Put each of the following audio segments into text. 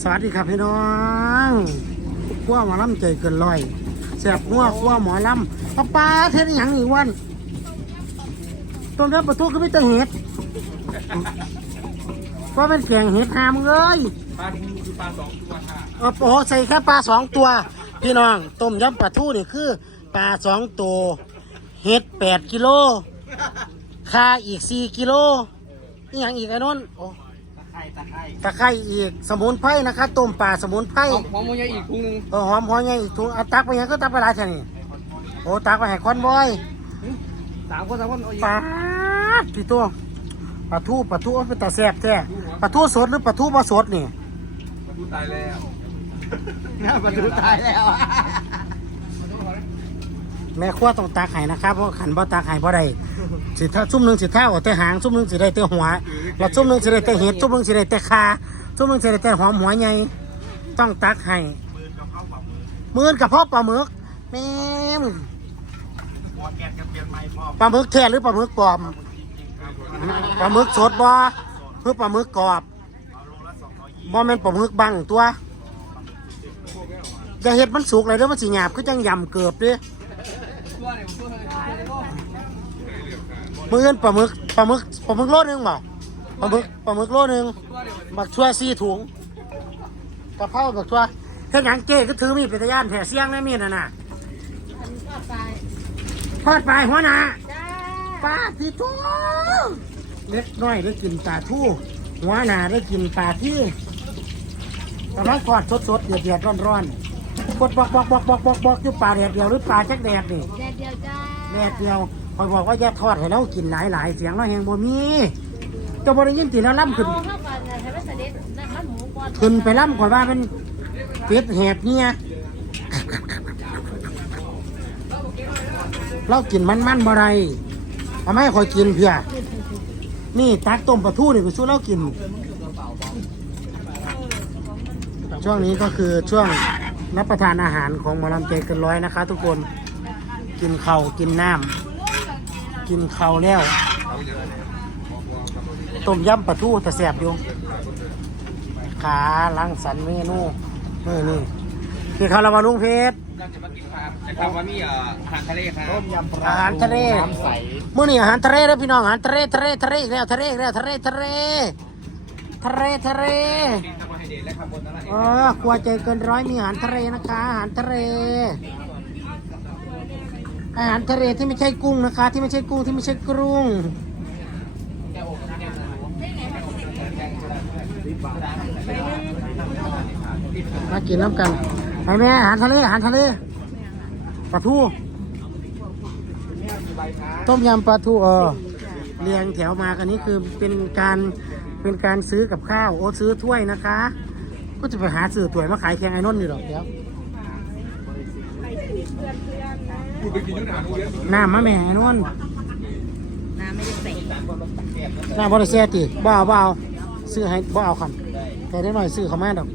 สวัสดีครับพี่น้องขั้วหมอลำใจเกินร้อยแสบหัวขั้วหมอลำเอาปลาเทศอหย่างอีกวันตรงนี้ประตูก็ไม่ต้องเห็ดว่าเป็นแกงเห็ดหามงเลยปลาทูคือปลาสองตัวค่ะเออโอ้โหใส่แค่ปลาสองตัว พี่น้องต้มยำปลาทูนี่คือปลาสองตัวเห็ดแปดกิโลคาอีกสี่กิโลนี่อย่างอีกไอ้นนท์โอ้ ตะไคร้ตะไคร้ตะไคร้อีกสมุนไพรนะคะต้มปลาสมุนไพรหอมหอมมันยังอีกพุงหนึงเออหอมหอยไงอีกถุงเอาตักไปยังก็ตักไปหลายแท่นี่โอ้ตักไปให้คอนบอยสามคนสามคนเอาอีกปลาดที่ตัวปลาทูปลาทูเอาเป็นตาแซ่บแท้ปลาทูสดหรือปลาทูบ่สดนี่ปลาทูตายแล้วปลาทูตายแล้ว แม่ครัวต้องตักให้นะครับเพราะขันบ่ตักให้บ่ได้สิถ้าซุ่มหนึงสิเท่าเอาแต่หางซุ่มหนึงสิได้แต่หัวแล้วซุ่มหนึงสิได้แต่เห็ดซุ่มหนึงสิได้แต่ขาซุ่มหนึงสิได้แต่หอมหัวใหญ่ต้องตักให้มือนกับพ่อปลาหมึกแม่มหัวแกนกับเปลี่ยนไม้พร้อมปลาหมึกแท้หรือปลาหมึกปลอมปลาหมึกสดบ่หรือปลาหมึกกรอบบ่แม่นปลาหมึกบังตัวจะเห็ดมันสุกเลยเด้อมันสิหยาบคือจังยำเกือบเด้ มืออื่นปลาหมึกปลาหมึกปลาหมึกโลนึงบ่ปลาหมึกปลาหมึกโลนึงบักชั่วสี่ถุงกระเพราบักชั่วเฮ็ดหยังเก้ก็ถือมีดเป็นตะย่านแผ่เสียงในมีดน่ะน่ะอันนี้ก็ไปทอดปลายหัวหน้าปลาที่ทูเล็กน้อยได้กินปลาทู่หัวหน้าได้กินปลาที่กำลังทอดสดๆเดือดๆร้อนๆ กดบอกบอกบอกบอกบอกบอกอยู่ปลาแดดเดียวหรือปลาจักแดดนี่แดดเดียวจ้าแดดเดียวคอยบอกว่าอย่าทอดให้เรากินหลายๆเสียงเราแหงบ่มีเจะบ่ได้ยินตีแล้วล่ำขึ้นเอาเข้าก่อนนะให้มันเสด็จน้ำมันหมูก่อนขึ้นไปล่ำก่อนว่าเป็นเป็ดแหบเนี่ยเรากินมันมันๆบ่ได้ทำไมคอยกินเพียนี่ตักต้มปลาทูนี่ก็ช่วยเรากิน ช่วงนี้ก็คือช่วง รับประทานอาหารของหมอลำใจเกินร้อยนะคะ ทุกคนกินข้าวกินน้ำกินข้าวแล้วต้มยำปลาทูแต่แสบอยู่ขาล้างสรรค์เมนูนี่นี่คือข้าวเรามาลุงเพชรเราจะมากินครับจะทำว่ามีเอ่ออาหารทะเลครับต้มยำอาหารทะเลน้ำใสมื่อนี้อาหารทะเลแล้วพี่น้องอาหารทะเลทะเลทะเลอีกแล้วทะเลอีกแล้วทะเลทะเลทะเลทะเลมีคาร์โบไฮ เดรตและคาร์บอนอะไรเออกลัวใจเกินร้อยมีอาหารทะเลนะคะ อาหารทะเล อาหารทะเลที่ไม่ใช่กุ้งนะคะ ที่ไม่ใช่กุ้งที่ไม่ใช่กรุ้งมากินน้ำกันไปแม่อาหารทะเลอาหารทะเลปลาทูต้มยำปลาทูเออเรียงแถวมากันนี้คือเป็นการ เป็นการซื้อกับข้าวโอ้ซื้อถ้วยนะคะ ก็จะไปหาซื้อถ้วยมาขายแข่งไอ้นนท์นี่หรอกเดี๋ยวคุณไปกินยุทธหาดูเยอะน้ำมาแม่ไอ้นนท์น้ำไม่ได้ใส่น้ำบริเซียติบ่เอาบ่เอาซื้อให้บ่เอาคันแต่ได้หน่อยซื้อเขามาดอก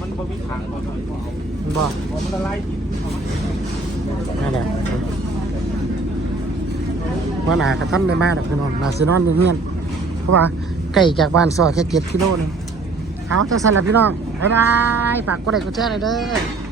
มันบ่มีถังบ่มีถังมันบ่มันละลายนั่นแหละว่าหนากระทันได้มากดอกพี่น้องน่าสินอนอยู่เงี้ย ราะว่าใกล้จากบ้านซอยแค่เจ็ดกิโลนึงเอาเจ้าสันละพี่น้องบ๊ายบายฝากกดไลค์กดแชร์หน่อยเด้อ